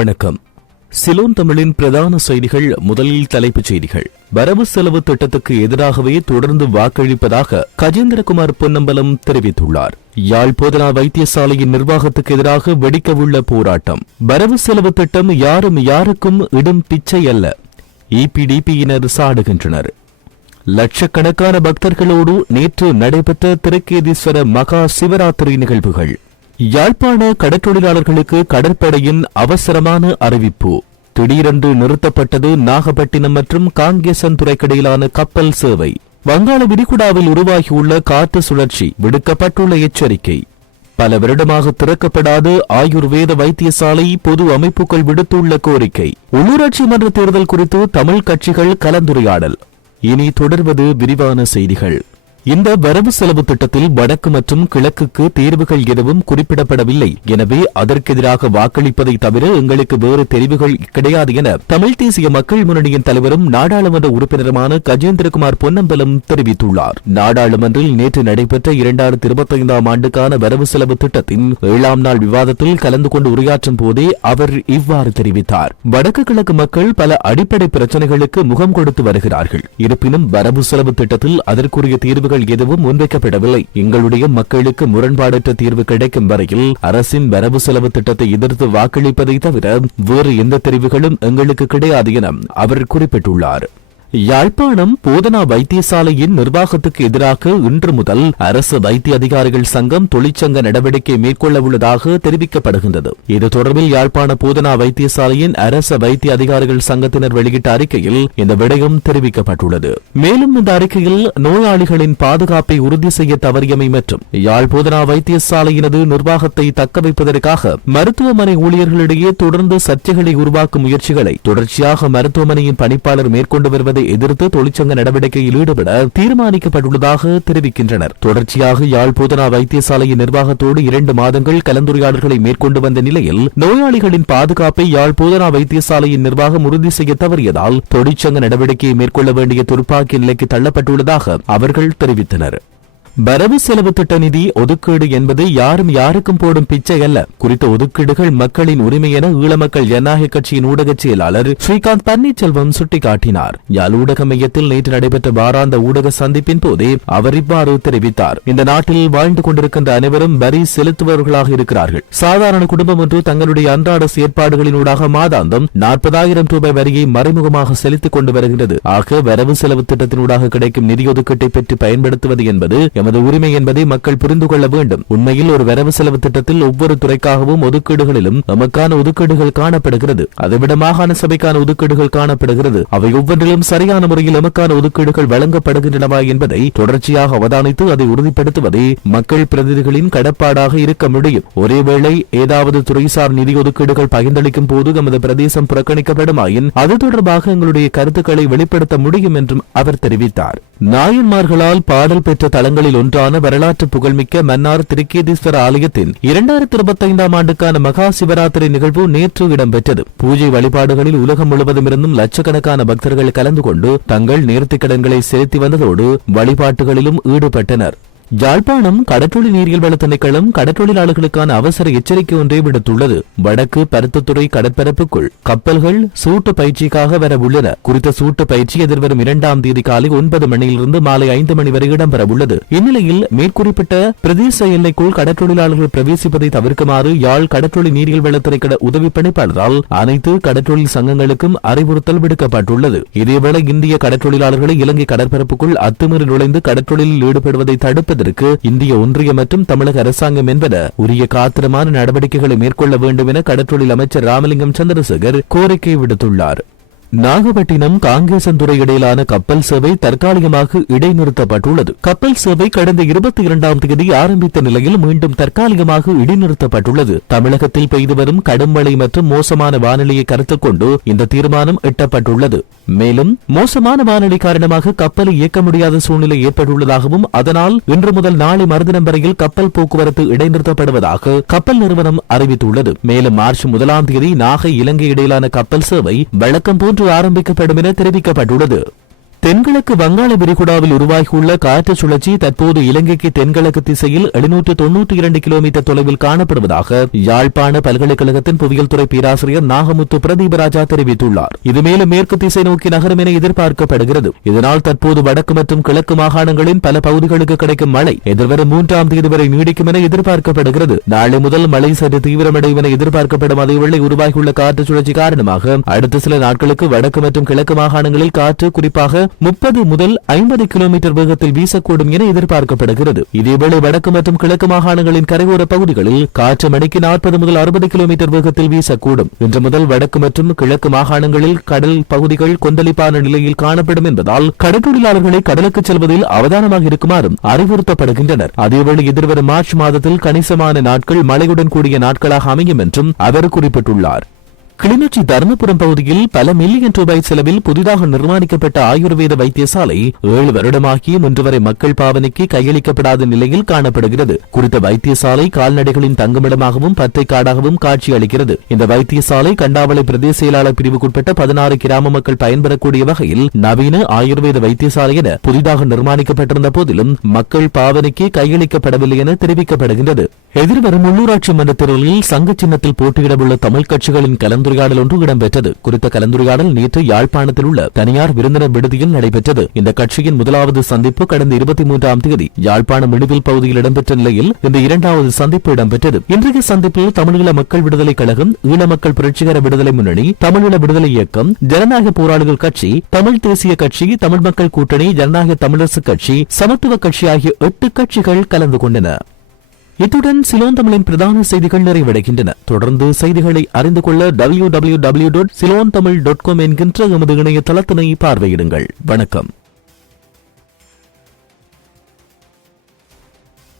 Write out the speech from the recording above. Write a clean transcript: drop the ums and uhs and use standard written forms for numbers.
வணக்கம். சிலோன் தமிழின் பிரதான செய்திகள். முதலில் தலைப்புச் செய்திகள். வரவு செலவு திட்டத்துக்கு எதிராகவே தொடர்ந்து வாக்களிப்பதாக கஜேந்திரகுமார் பொன்னம்பலம் தெரிவித்துள்ளார். யாழ் போதனா வைத்தியசாலையின் நிர்வாகத்துக்கு எதிராக வெடிக்கவுள்ள போராட்டம். வரவு செலவு திட்டம் யாருக்கும் இடும் பிச்சை அல்ல, EPDPயினர் சாடுகின்றனர். லட்சக்கணக்கான பக்தர்களோடு நேற்று நடைபெற்ற திருக்கேதீஸ்வர மகா சிவராத்திரி நிகழ்வுகள். யாழ்ப்பாண கடற்றொழிலாளர்களுக்கு கடற்படையின் அவசரமான அறிவிப்பு. திடீரென்று நிறுத்தப்பட்டது நாகப்பட்டினம் மற்றும் காங்கேசன்துறைக்கிடையிலான கப்பல் சேவை. வங்காள விரிகுடாவில் உருவாகியுள்ள காற்று சுழற்சி விடுக்கப்பட்டுள்ள எச்சரிக்கை. பல வருடமாக திறக்கப்படாத ஆயுர்வேத வைத்தியசாலை பொது அமைப்புகள் விடுத்துள்ள கோரிக்கை. உள்ளூராட்சி மன்ற தேர்தல் குறித்து தமிழ் கட்சிகள் கலந்துரையாடல். இனி தொடர்வது விரிவான செய்திகள். இந்த வரவு செலவு திட்டத்தில் வடக்கு மற்றும் கிழக்குக்கு தேர்வுகள் எதுவும் குறிப்பிடப்படவில்லை. எனவே அதற்கெதிராக வாக்களிப்பதை தவிர எங்களுக்கு வேறு தெரிவுகள் கிடையாது என தமிழ் தேசிய மக்கள் முன்னணியின் தலைவரும் நாடாளுமன்ற உறுப்பினருமான கஜேந்திரகுமார் பொன்னம்பலம் தெரிவித்துள்ளார். நாடாளுமன்றில் நேற்று நடைபெற்ற 2025ஆம் ஆண்டுக்கான வரவு செலவு திட்டத்தின் 7ஆம் நாள் விவாதத்தில் கலந்து கொண்டு உரையாற்றும் போதே அவர் இவ்வாறு தெரிவித்தார். வடக்கு கிழக்கு மக்கள் பல அடிப்படை பிரச்சினைகளுக்கு முகம் கொடுத்து வருகிறார்கள். இருப்பினும் வரவு செலவு திட்டத்தில் அதற்குரிய தீர்வு எதுவும் முன்வைக்கப்படவில்லை. எங்களுடைய மக்களுக்கு முரண்பாடற்ற தீர்வு கிடைக்கும் வரையில் அரசின் வரவு செலவு திட்டத்தை எதிர்த்து வாக்களிப்பதை தவிர வேறு எந்த தெரிவுகளும் எங்களுக்கு கிடையாது என அவர் குறிப்பிட்டுள்ளார். யாழ்ப்பாணம் போதனா வைத்தியசாலையின் நிர்வாகத்துக்கு எதிராக இன்று முதல் அரசு வைத்திய அதிகாரிகள் சங்கம் தொழிற்சங்க நடவடிக்கை மேற்கொள்ள உள்ளதாக தெரிவிக்கப்படுகின்றது. இது தொடர்பில் யாழ்ப்பாண போதனா வைத்தியசாலையின் அரசு வைத்திய அதிகாரிகள் சங்கத்தினர் வெளியிட்ட அறிக்கையில் இந்த விடயம் தெரிவிக்கப்பட்டுள்ளது. மேலும் இந்த அறிக்கையில் நோயாளிகளின் பாதுகாப்பை உறுதி செய்ய தவறியமை மற்றும் யாழ் போதனா வைத்தியசாலையினது நிர்வாகத்தை தக்க வைப்பதற்காக மருத்துவமனை ஊழியர்களிடையே தொடர்ந்து சர்ச்சைகளை உருவாக்கும் முயற்சிகளை தொடர்ச்சியாக மருத்துவமனையின் பணிப்பாளர் மேற்கொண்டு வருவதை எதிர்த்து தொழிற்சங்க நடவடிக்கையில் ஈடுபட தீர்மானிக்கப்பட்டுள்ளதாக தெரிவிக்கின்றனர். தொடர்ச்சியாக யாழ் போதனா வைத்தியசாலையின் நிர்வாகத்தோடு 2 மாதங்கள் கலந்துரையாடல்களை மேற்கொண்டு வந்த நிலையில் நோயாளிகளின் பாதுகாப்பை யாழ் போதனா வைத்தியசாலையின் நிர்வாகம் உறுதி செய்ய தவறியதால் தொழிற்சங்க நடவடிக்கையை மேற்கொள்ள வேண்டிய துர்ப்பாக்கிய நிலைக்கு தள்ளப்பட்டுள்ளதாக அவர்கள் தெரிவித்தனர். வரவு செலவு திட்ட நிதி ஒதுக்கீடு என்பது யாருக்கும் போடும் பிச்சை அல்ல. குறித்த ஒதுக்கீடுகள் மக்களின் உரிமை என ஈழமக்கள் ஜனநாயக கட்சியின் ஊடக செயலாளர் ஸ்ரீகாந்த் பன்னீர்செல்வம் சுட்டிக்காட்டினார். யாழ் ஊடக மையத்தில் நேற்று நடைபெற்ற வாராந்த ஊடக சந்திப்பின் போதே அவர் இவ்வாறு தெரிவித்தார். இந்த நாட்டில் வாழ்ந்து கொண்டிருக்கின்ற அனைவரும் வரி செலுத்துபவர்களாக இருக்கிறார்கள். சாதாரண குடும்பம் ஒன்று தங்களுடைய அன்றாட செயற்பாடுகளினூடாக மாதாந்தம் 40,000 ரூபாய் வரியை மறைமுகமாக செலுத்திக் கொண்டு வருகிறது. ஆக வரவு செலவு திட்டத்தினூடாக கிடைக்கும் நிதி ஒதுக்கீட்டை பெற்று பயன்படுத்துவது என்பது எமது உரிமை என்பதை மக்கள் புரிந்து கொள்ள வேண்டும். உண்மையில் ஒரு வரவு செலவு திட்டத்தில் ஒவ்வொரு துறைக்காகவும் ஒதுக்கீடுகளிலும் நமக்கான ஒதுக்கீடுகள் காணப்படுகிறது. அதைவிட மாகாண சபைக்கான ஒதுக்கீடுகள் காணப்படுகிறது. அவை ஒவ்வொன்றிலும் சரியான முறையில் நமக்கான ஒதுக்கீடுகள் வழங்கப்படுகின்றனவா என்பதை தொடர்ச்சியாக அவதானித்து அதை உறுதிப்படுத்துவதே மக்கள் பிரதிநிதிகளின் கடப்பாடாக இருக்க முடியும். ஒரேவேளை ஏதாவது துறைசார் நிதி ஒதுக்கீடுகள் பகிர்ந்தளிக்கும் போது நமது பிரதேசம் புறக்கணிக்கப்படுமாயின் அது தொடர்பாக எங்களுடைய கருத்துக்களை வெளிப்படுத்த முடியும் என்றும் அவர் தெரிவித்தார். நாயன்மார்களால் பாடல் பெற்ற தலங்களில் ஒன்றான வரலாற்று புகழ்மிக்க மன்னார் திருக்கேதீஸ்வர ஆலயத்தின் 2025ஆம் ஆண்டுக்கான மகா சிவராத்திரி நிகழ்வு நேற்று இடம்பெற்றது. பூஜை வழிபாடுகளில் உலகம் முழுவதும் இருந்தும் லட்சக்கணக்கான பக்தர்கள் கலந்து கொண்டு தங்கள் நேர்த்திக் கடன்களை செலுத்தி வந்ததோடு வழிபாட்டுகளிலும் ஈடுபட்டனர். யாழ்ப்பாணம் கடற்றொழில் நீரியல் வள திணைக்களம் கடற்றொழிலாளர்களுக்கான அவசர எச்சரிக்கை ஒன்றை விடுத்துள்ளது. வடக்கு பருத்தித்துறை கடற்பரப்புக்குள் கப்பல்கள் சூட்டு பயிற்சிக்காக வர உள்ளன. குறித்த சூட்டு பயிற்சி எதிர்வரும் 2ஆம் தேதி காலை 9 மணியிலிருந்து மாலை 5 மணி வரை இடம்பெற உள்ளது. இந்நிலையில் மேற்குறிப்பிட்ட பிரதேச எல்லைக்குள் கடற்றொழிலாளர்கள் பிரவேசிப்பதை தவிர்க்குமாறு யாழ் கடற்றொழில் நீரியல் வள திணைக்கள உதவி பணிப்பாளரால் அனைத்து கடற்றொழில் சங்கங்களுக்கும் அறிவுறுத்தல் விடுக்கப்பட்டுள்ளது. இதேவேளை இந்திய கடற்றொழிலாளர்களை இலங்கை கடற்பரப்புக்குள் அத்துமீறி நுழைந்து கடற்றொழிலில் ஈடுபடுவதை தடுப்பது இந்திய ஒன்றிய மற்றும் தமிழக அரசாங்கம் என்பன உரிய காத்திரமான நடவடிக்கைகளை மேற்கொள்ள வேண்டும் என கடற்றொழில் அமைச்சர் ராமலிங்கம் சந்திரசேகர் கோரிக்கை விடுத்துள்ளார். நாகப்பட்டினம் காங்கேசன்துறை இடையிலான கப்பல் சேவை தற்காலிகமாக இடைநிறுத்தப்பட்டுள்ளது. கப்பல் சேவை கடந்த 22ஆம் தேதி ஆரம்பித்த நிலையில் மீண்டும் தற்காலிகமாக இடைநிறுத்தப்பட்டுள்ளது. தமிழகத்தில் பெய்து வரும் கடும் மழை மற்றும் மோசமான வானிலையை கருத்தில் கொண்டு இந்த தீர்மானம் எட்டப்பட்டுள்ளது. மேலும் மோசமான வானிலை காரணமாக கப்பலை இயக்க முடியாத சூழ்நிலை ஏற்பட்டுள்ளதாகவும் அதனால் இன்று முதல் நாளை மறுதினம் வரையில் கப்பல் போக்குவரத்து இடைநிறுத்தப்படுவதாக கப்பல் நிறுவனம் அறிவித்துள்ளது. மேலும் மார்ச் 1ஆம் தேதி நாகை இலங்கை இடையிலான கப்பல் சேவை வழக்கம் போன்று ஆரம்பிக்கப்படும் என தெரிவிக்கப்பட்டுள்ளது. தென்கிழக்கு வங்காள விரிகுடாவில் உருவாகியுள்ள காற்று சுழற்சி தற்போது இலங்கைக்கு தென்கிழக்கு திசையில் 792 கிலோமீட்டர் தொலைவில் காணப்படுவதாக யாழ்ப்பாண பல்கலைக்கழகத்தின் புவியியல் துறை பேராசிரியர் நாகமுத்து பிரதீபராஜா தெரிவித்துள்ளார். இது மேலும் மேற்கு திசை நோக்கி நகரும் என எதிர்பார்க்கப்படுகிறது. இதனால் தற்போது வடக்கு மற்றும் கிழக்கு மாகாணங்களின் பல பகுதிகளுக்கு கிடைக்கும் மழை எதிர்வரும் 3ஆம் தேதி வரை நீடிக்கும் என எதிர்பார்க்கப்படுகிறது. நாளை முதல் மழை சற்று தீவிரமடையும் என எதிர்பார்க்கப்படும். அதேவேளை உருவாகியுள்ள காற்று சுழற்சி காரணமாக அடுத்த சில நாட்களுக்கு வடக்கு மற்றும் கிழக்கு மாகாணங்களில் காற்று குறிப்பாக 30 முதல் 50 கிலோமீட்டர் வேகத்தில் வீசக்கூடும் என எதிர்பார்க்கப்படுகிறது. இதேவேளை வடக்கு மற்றும் கிழக்கு மாகாணங்களின் கரையோர பகுதிகளில் காற்று மணிக்கு 40 முதல் 60 கிலோமீட்டர் வேகத்தில் வீசக்கூடும். இன்று முதல் வடக்கு மற்றும் கிழக்கு மாகாணங்களில் கடல் பகுதிகள் கொந்தளிப்பான நிலையில் காணப்படும் என்பதால் கடற்தொழிலாளர்களை கடலுக்கு செல்வதில் அவதானமாக இருக்குமாறும் அறிவுறுத்தப்படுகின்றனர். அதேவேளை எதிர்வரும் மார்ச் மாதத்தில் கணிசமான நாட்கள் மழையுடன் கூடிய நாட்களாக அமையும் என்றும் அவர் குறிப்பிட்டுள்ளார். கிளிநொச்சி தர்மபுரம் பகுதியில் பல மில்லியன் ரூபாய் செலவில் புதிதாக நிர்மாணிக்கப்பட்ட ஆயுர்வேத வைத்தியசாலை 7 வருடமாகியும் இன்று வரை மக்கள் பாவனைக்கு கையளிக்கப்படாத நிலையில் காணப்படுகிறது. குறித்த வைத்தியசாலை கால்நடைகளின் தங்குமிடமாகவும் பற்றைக்காடாகவும் காட்சியளிக்கிறது. இந்த வைத்தியசாலை கண்டாவளை பிரதேச செயலாளர் பிரிவுக்குட்பட்ட 16 கிராம மக்கள் பயன்பெறக்கூடிய வகையில் நவீன ஆயுர்வேத வைத்தியசாலை என புதிதாக நிர்மாணிக்கப்பட்டிருந்த போதிலும் மக்கள் பாவனைக்கு கையளிக்கப்படவில்லை என தெரிவிக்கப்படுகின்றது. எதிர்வரும் உள்ளூராட்சி மன்ற தேர்தலில் சங்க சின்னத்தில் போட்டியிடவுள்ள தமிழ் கட்சிகளின் கலந்துரையாடல் ஒன்று இடம்பெற்றது. குறித்த கலந்துரையாடல் நேற்று யாழ்ப்பாணத்தில் உள்ள தனியார் விருந்தினர் விடுதியில் நடைபெற்றது. இந்த கட்சியின் முதலாவது சந்திப்பு கடந்த 23ஆம் தேதி யாழ்ப்பாணம் இடுவில் பகுதியில் இடம்பெற்ற நிலையில் இந்த 2வது சந்திப்பு இடம்பெற்றது. இன்றைய சந்திப்பில் தமிழீழ மக்கள் விடுதலை கழகம், ஈழ மக்கள் புரட்சிகர விடுதலை முன்னணி, தமிழீழ விடுதலை இயக்கம், ஜனநாயக போராளிகள் கட்சி, தமிழ் தேசிய கட்சி, தமிழ் மக்கள் கூட்டணி, ஜனநாயக தமிழரசு கட்சி, சமத்துவ கட்சி ஆகிய 8 கட்சிகள் கலந்து கொண்டன. இத்துடன் சிலோன் தமிழின் பிரதான செய்திகள் நிறைவடைகின்றன. தொடர்ந்து செய்திகளை அறிந்து கொள்ள www.ceylontamil.com என்கின்ற எமது இணையதளத்தினை பார்வையிடுங்கள். வணக்கம்.